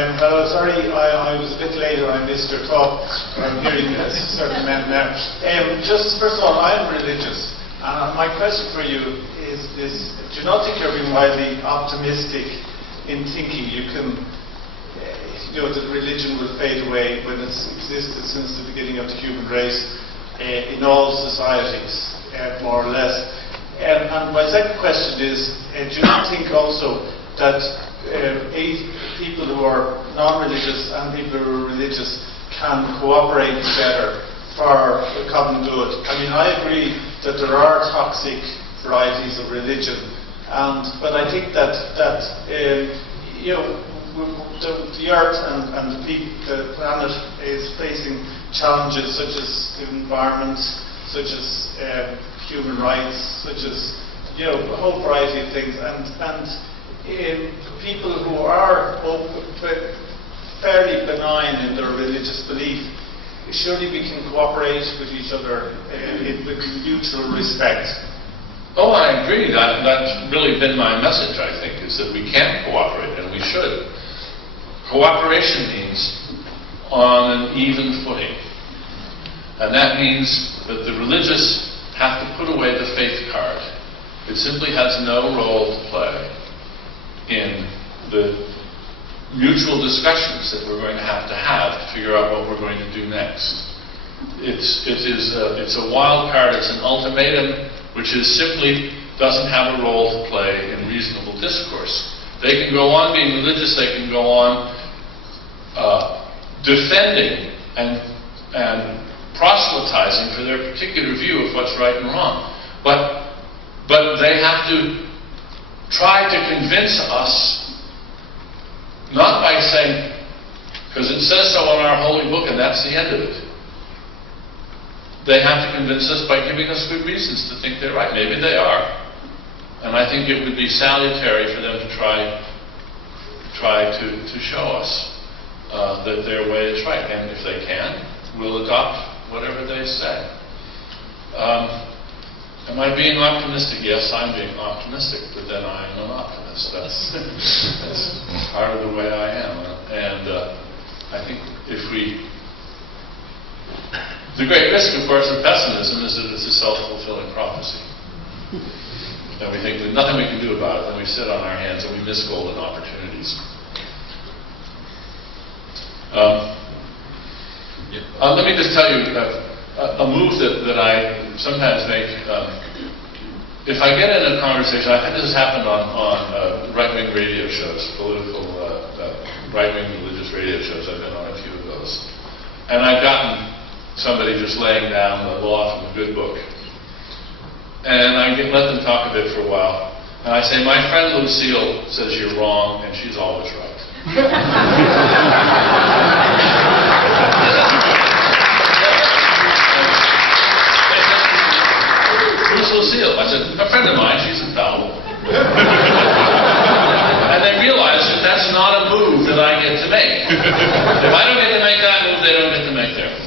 Hello, sorry, I was a bit later, I missed your talk. I'm hearing a certain men now. Just first of all, I'm religious. My question for you is this: do you not think you're being widely optimistic in thinking you can, that religion will fade away when it's existed since the beginning of the human race in all societies, more or less? And my second question is, do you not think also that people who are non-religious and people who are religious can cooperate together for the common good? I mean, I agree that there are toxic varieties of religion, but I think that the earth and the planet is facing challenges such as the environment, such as human rights, such as a whole variety of things, and people who are fairly benign in their religious belief, surely we can cooperate with each other with mutual respect. Oh, I agree. That's really been my message, I think, is that we can cooperate, and we should. Cooperation means on an even footing. And that means that the religious have to put away the faith card. It simply has no role to play in the mutual discussions that we're going to have to figure out what we're going to do next. It's a wild card, it's an ultimatum, which simply doesn't have a role to play in reasonable discourse. They can go on being religious, they can go on defending and proselytizing for their particular view of what's right and wrong. But they have to try to convince us, not by saying, because it says so in our holy book and that's the end of it. They have to convince us by giving us good reasons to think they're right. Maybe they are. And I think it would be salutary for them to try to show us that their way is right. And if they can, we'll adopt whatever they say. Am I being optimistic? Yes, I'm being optimistic, but then I'm an optimist. That's part of the way I am. And I think the great risk, of course, of pessimism is that it's a self-fulfilling prophecy. And we think there's nothing we can do about it, and we sit on our hands and we miss golden opportunities. Let me just tell you a move that I sometimes make. If I get in a conversation, this has happened on right-wing radio shows, political right-wing religious radio shows. I've been on a few of those. And I've gotten somebody just laying down the law from the good book. And I let them talk a bit for a while. And I say, my friend Lucille says you're wrong, and she's always right. Who's Lucille? I said, a friend of mine, she's infallible. And they realize that that's not a move that I get to make. If I don't get to make that move, they don't get to make their move.